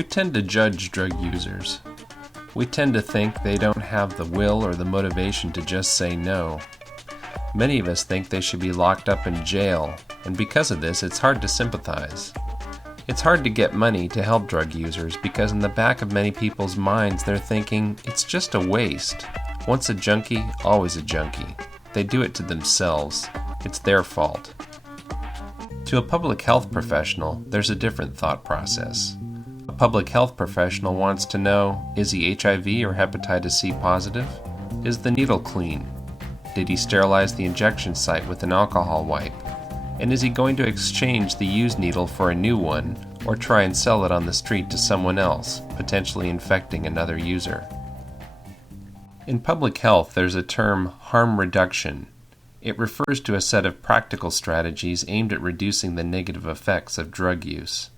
We tend to judge drug users. We tend to think they don't have the will or the motivation to just say no. Many of us think they should be locked up in jail, and because of this, it's hard to sympathize. It's hard to get money to help drug users because in the back of many people's minds they're thinking, it's just a waste. Once a junkie, always a junkie. They do it to themselves. It's their fault. To a public health professional, there's a different thought process. A public health professional wants to know, is he HIV or hepatitis C positive? Is the needle clean? Did he sterilize the injection site with an alcohol wipe? And is he going to exchange the used needle for a new one, or try and sell it on the street to someone else, potentially infecting another user? In public health, there's a term, harm reduction. It refers to a set of practical strategies aimed at reducing the negative effects of drug use.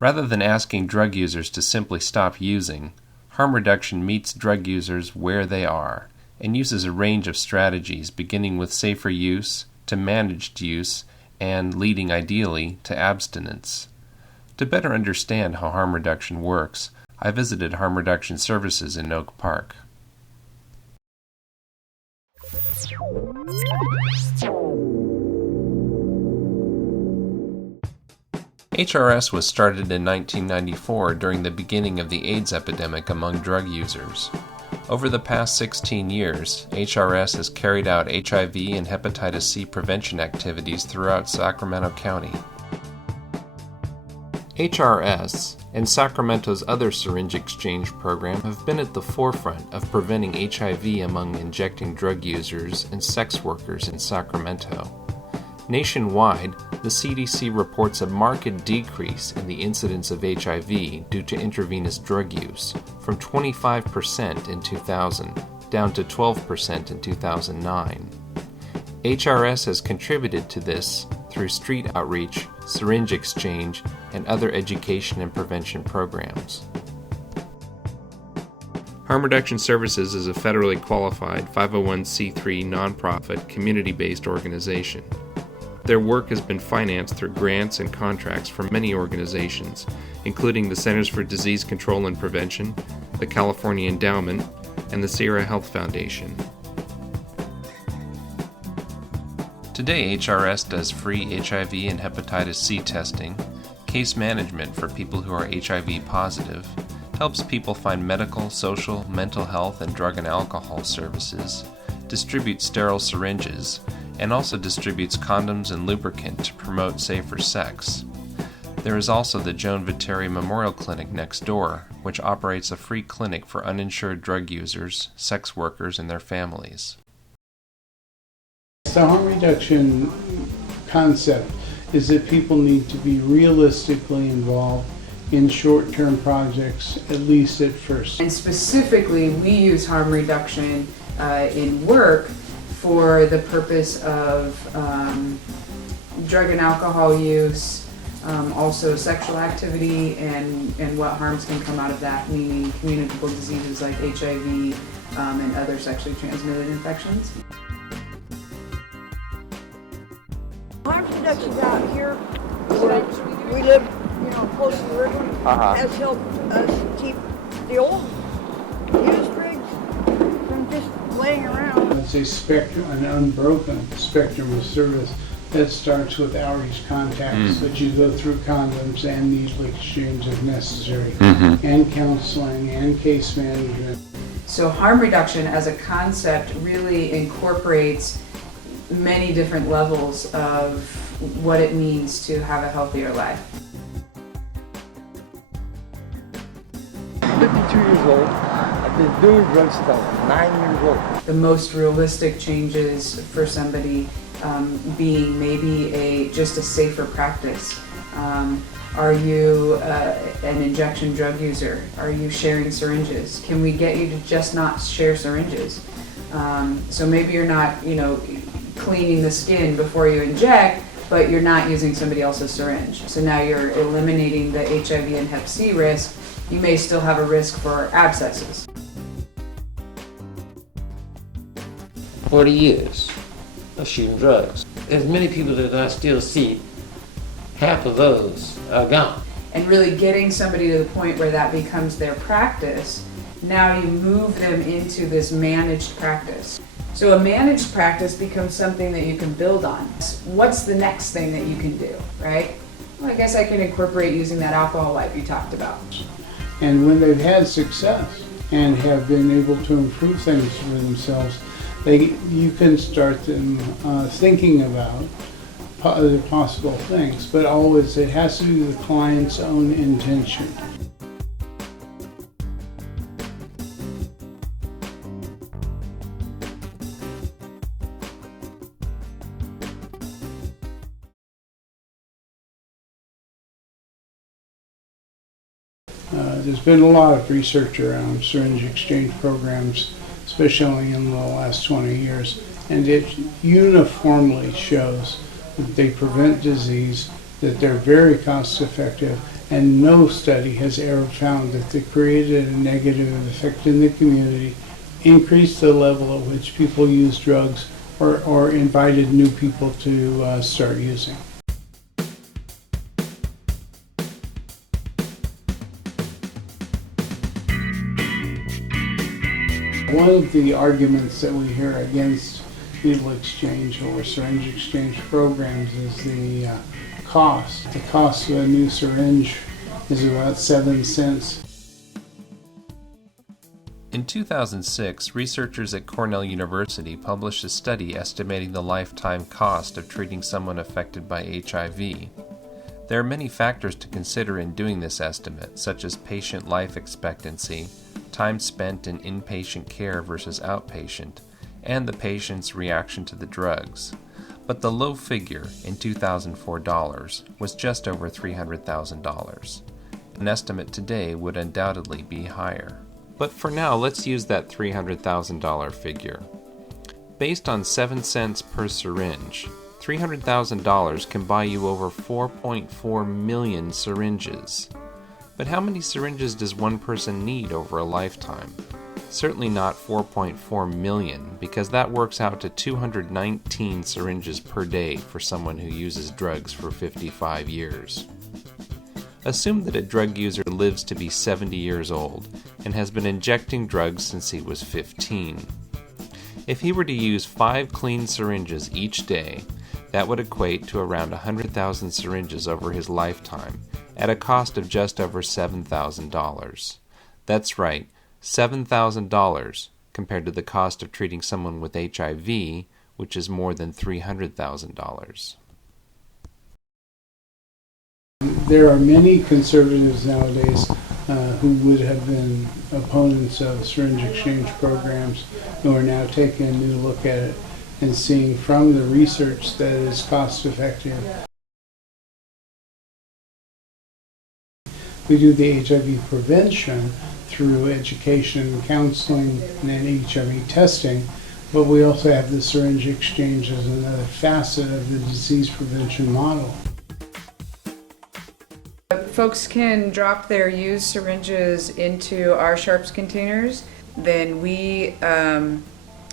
Rather than asking drug users to simply stop using, harm reduction meets drug users where they are and uses a range of strategies beginning with safer use to managed use and leading ideally to abstinence. To better understand how harm reduction works, I visited harm reduction services in Oak Park. HRS was started in 1994 during the beginning of the AIDS epidemic among drug users. Over the past 16 years, HRS has carried out HIV and hepatitis C prevention activities throughout Sacramento County. HRS and Sacramento's other syringe exchange program have been at the forefront of preventing HIV among injecting drug users and sex workers in Sacramento. Nationwide, the CDC reports a marked decrease in the incidence of HIV due to intravenous drug use, from 25% in 2000 down to 12% in 2009. HRS has contributed to this through street outreach, syringe exchange, and other education and prevention programs. Harm Reduction Services is a federally qualified 501c3 nonprofit, community-based organization. Their work has been financed through grants and contracts from many organizations, including the Centers for Disease Control and Prevention, the California Endowment, and the Sierra Health Foundation. Today, HRS does free HIV and hepatitis C testing, case management for people who are HIV positive, helps people find medical, social, mental health, and drug and alcohol services, distributes sterile syringes, and also distributes condoms and lubricant to promote safer sex. There is also the Joan Viteri Memorial Clinic next door, which operates a free clinic for uninsured drug users, sex workers, and their families. The harm reduction concept is that people need to be realistically involved in short-term projects, at least at first. And specifically, we use harm reduction in work for the purpose of drug and alcohol use, also sexual activity, and what harms can come out of that, meaning communicable diseases like HIV and other sexually transmitted infections. Harm reduction out here, where we live, close to the river, has helped us keep the old used rigs from just laying around. It's a spectrum, an unbroken spectrum of service that starts with outreach contacts, that you go through condoms and needle exchange if necessary, and counseling and case management. So harm reduction as a concept really incorporates many different levels of what it means to have a healthier life. 52 years old. I've been doing drugs since I was 9 years old. The most realistic changes for somebody being maybe just a safer practice. Are you an injection drug user? Are you sharing syringes? Can we get you to just not share syringes? So maybe you're not, cleaning the skin before you inject, but you're not using somebody else's syringe. So now you're eliminating the HIV and Hep C risk. You may still have a risk for abscesses. 40 years of shooting drugs. As many people that I still see, half of those are gone. and really getting somebody to the point where that becomes their practice, now you move them into this managed practice. So a managed practice becomes something that you can build on. What's the next thing that you can do, right? Well, I guess I can incorporate using that alcohol wipe you talked about. And when they've had success and have been able to improve things for themselves, you can start them thinking about other possible things, but always it has to be the client's own intention. There's been a lot of research around syringe exchange programs, especially in the last 20 years, and it uniformly shows that they prevent disease, that they're very cost effective, and no study has ever found that they created a negative effect in the community, increased the level at which people use drugs, or invited new people to start using. One of the arguments that we hear against needle exchange or syringe exchange programs is the cost. The cost of a new syringe is about 7 cents. In 2006, researchers at Cornell University published a study estimating the lifetime cost of treating someone affected by HIV. There are many factors to consider in doing this estimate, such as patient life expectancy, time spent in inpatient care versus outpatient, and the patient's reaction to the drugs. But the low figure, in 2004 dollars, was just over $300,000. An estimate today would undoubtedly be higher. But for now, let's use that $300,000 figure. Based on 7 cents per syringe, $300,000 can buy you over 4.4 million syringes. But how many syringes does one person need over a lifetime? Certainly not 4.4 million, because that works out to 219 syringes per day for someone who uses drugs for 55 years. Assume that a drug user lives to be 70 years old and has been injecting drugs since he was 15. If he were to use 5 clean syringes each day, that would equate to around 100,000 syringes over his lifetime, at a cost of just over $7,000. That's right, $7,000 compared to the cost of treating someone with HIV, which is more than $300,000. There are many conservatives nowadays who would have been opponents of syringe exchange programs who are now taking a new look at it and seeing from the research that it is cost effective. We do the HIV prevention through education and counseling and HIV testing, but we also have the syringe exchange as another facet of the disease prevention model. Folks can drop their used syringes into our sharps containers, then we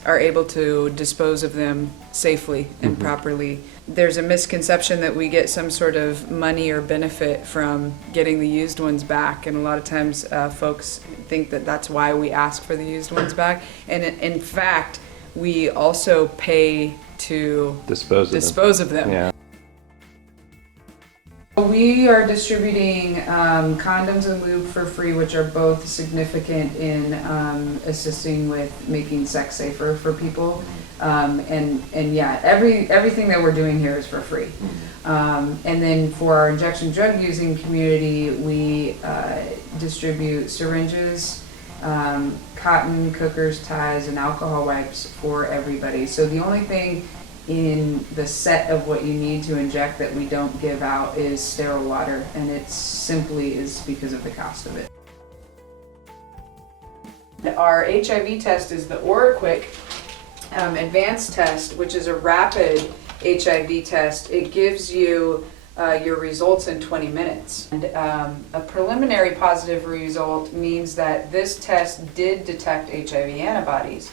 are able to dispose of them safely and properly. There's a misconception that we get some sort of money or benefit from getting the used ones back, and a lot of times folks think that that's why we ask for the used ones back. And in fact, we also pay to dispose of them. Yeah. We are distributing condoms and lube for free, which are both significant in assisting with making sex safer for people. And yeah, everything that we're doing here is for free. And then for our injection drug using community, we distribute syringes, cotton, cookers, ties, and alcohol wipes for everybody. So the only thing in the set of what you need to inject that we don't give out is sterile water, and it simply is because of the cost of it. Our HIV test is the OraQuick advanced test, which is a rapid HIV test. It gives you your results in 20 minutes. And a preliminary positive result means that this test did detect HIV antibodies.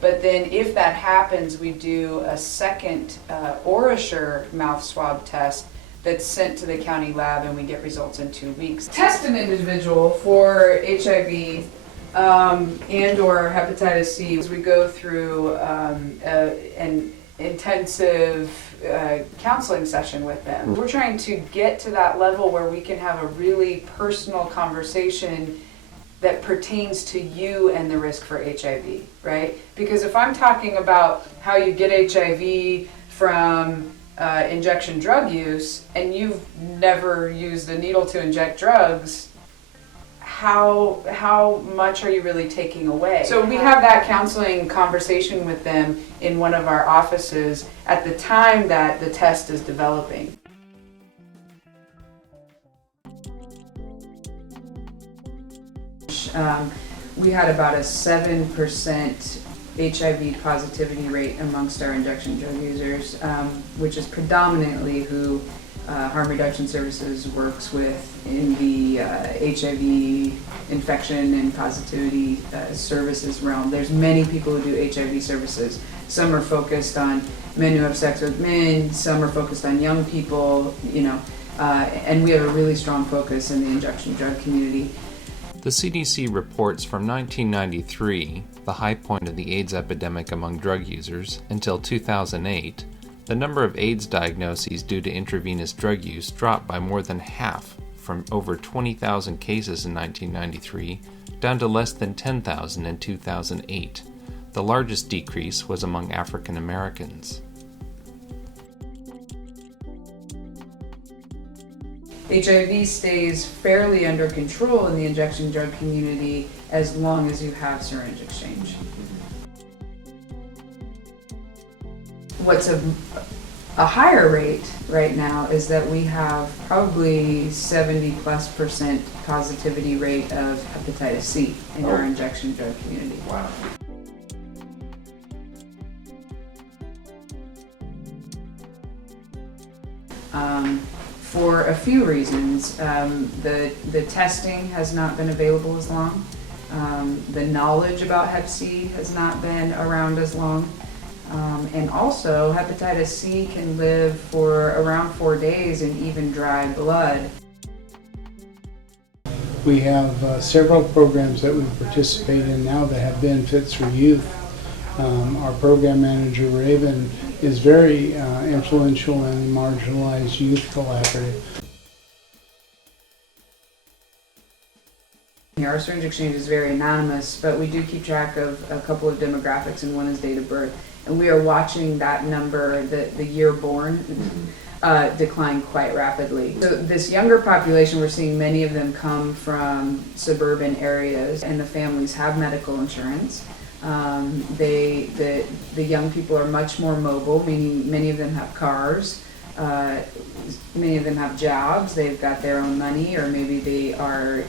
But then if that happens, we do a second OraSure mouth swab test that's sent to the county lab and we get results in 2 weeks. Test an individual for HIV and or hepatitis C as we go through an intensive counseling session with them. We're trying to get to that level where we can have a really personal conversation that pertains to you and the risk for HIV, right? Because if I'm talking about how you get HIV from injection drug use and you've never used a needle to inject drugs, how much are you really taking away? So we have that counseling conversation with them in one of our offices at the time that the test is developing. We had about a 7% HIV positivity rate amongst our injection drug users, which is predominantly who Harm Reduction Services works with in the HIV infection and positivity services realm. There's many people who do HIV services. Some are focused on men who have sex with men, some are focused on young people, and we have a really strong focus in the injection drug community. The CDC reports from 1993, the high point of the AIDS epidemic among drug users, until 2008, the number of AIDS diagnoses due to intravenous drug use dropped by more than half, from over 20,000 cases in 1993 down to less than 10,000 in 2008. The largest decrease was among African Americans. HIV stays fairly under control in the injection drug community as long as you have syringe exchange. What's a higher rate right now is that we have probably 70+% positivity rate of hepatitis C in our injection drug community. Wow. For a few reasons. The testing has not been available as long. The knowledge about Hep C has not been around as long. And also, hepatitis C can live for around 4 days in even dry blood. We have several programs that we participate in now that have benefits for youth. Our program manager, Raven, is very influential in the Marginalized Youth Collaborative. Our syringe exchange is very anonymous, but we do keep track of a couple of demographics, and one is date of birth. And we are watching that number, the year born, decline quite rapidly. So this younger population, we're seeing many of them come from suburban areas, and the families have medical insurance. The young people are much more mobile, meaning many of them have cars, many of them have jobs, they've got their own money, or maybe they are,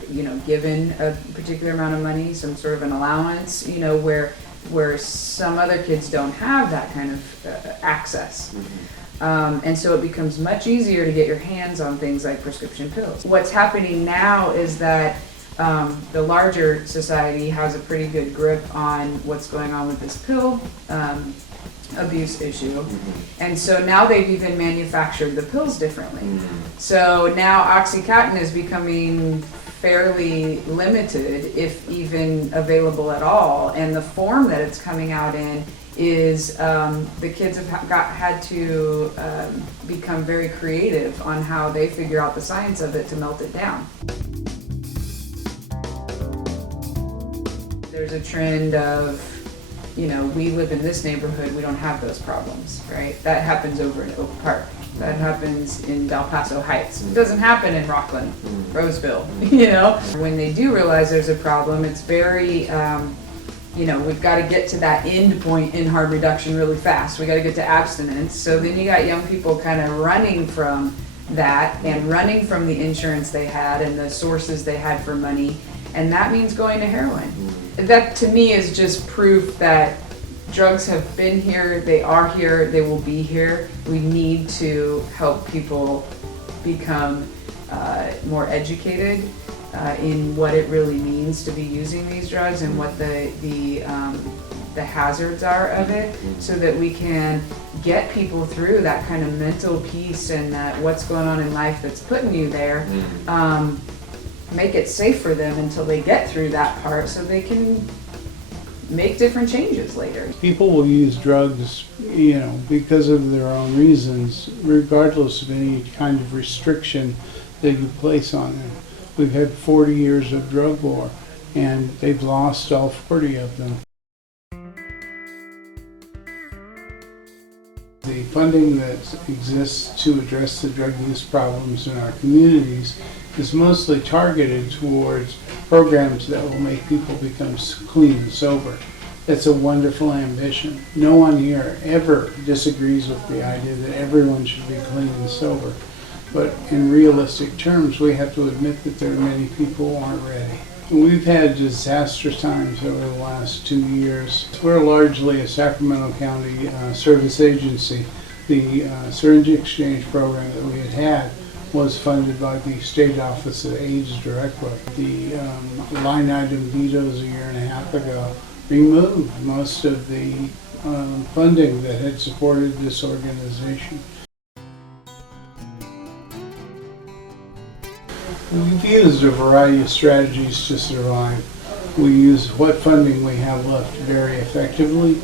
given a particular amount of money, some sort of an allowance, where some other kids don't have that kind of access. And so it becomes much easier to get your hands on things like prescription pills. What's happening now is that the larger society has a pretty good grip on what's going on with this pill abuse issue. And so now they've even manufactured the pills differently. So now OxyContin is becoming fairly limited, if even available at all. And the form that it's coming out in is the kids have had to become very creative on how they figure out the science of it to melt it down. There's a trend of, we live in this neighborhood, we don't have those problems, right? That happens over in Oak Park. That happens in Del Paso Heights. It doesn't happen in Rockland, Roseville, When they do realize there's a problem, it's very, we've got to get to that end point in harm reduction really fast. We got to get to abstinence. So then you got young people kind of running from that and running from the insurance they had and the sources they had for money. And that means going to heroin. That to me is just proof that drugs have been here, they are here, they will be here. We need to help people become more educated in what it really means to be using these drugs and what the the hazards are of it, so that we can get people through that kind of mental piece and that what's going on in life that's putting you there. Make it safe for them until they get through that part so they can make different changes later. People will use drugs, because of their own reasons, regardless of any kind of restriction that you place on them. We've had 40 years of drug war, and they've lost all 40 of them. The funding that exists to address the drug use problems in our communities is mostly targeted towards programs that will make people become clean and sober. That's a wonderful ambition. No one here ever disagrees with the idea that everyone should be clean and sober. But in realistic terms, we have to admit that there are many people who aren't ready. We've had disastrous times over the last 2 years. We're largely a Sacramento County service agency. The syringe exchange program that we had was funded by the State Office of AIDS directly. The line item vetoes a year and a half ago removed most of the funding that had supported this organization. We've used a variety of strategies to survive. We use what funding we have left very effectively.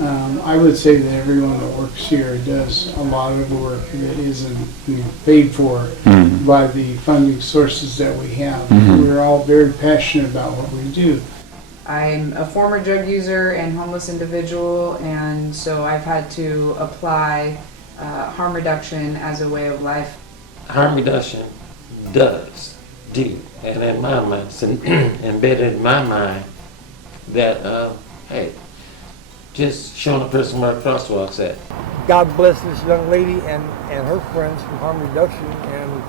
I would say that everyone that works here does a lot of the work that isn't paid for by the funding sources that we have. We're all very passionate about what we do. I'm a former drug user and homeless individual, and so I've had to apply harm reduction as a way of life. Harm reduction do, and in my mind, it's embedded in my mind that, hey, just showing a person where a crosswalk's at. God bless this young lady and her friends from harm reduction, and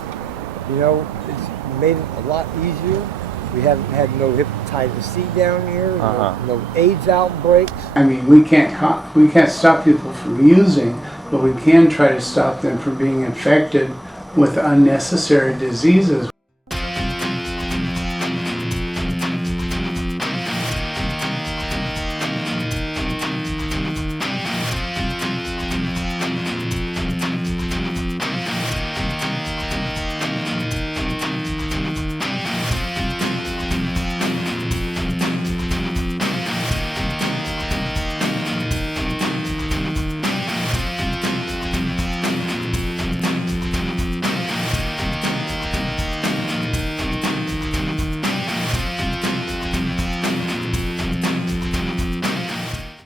it's made it a lot easier. We haven't had no hepatitis C down here, no AIDS outbreaks. I mean, we can't stop people from using, but we can try to stop them from being infected with unnecessary diseases.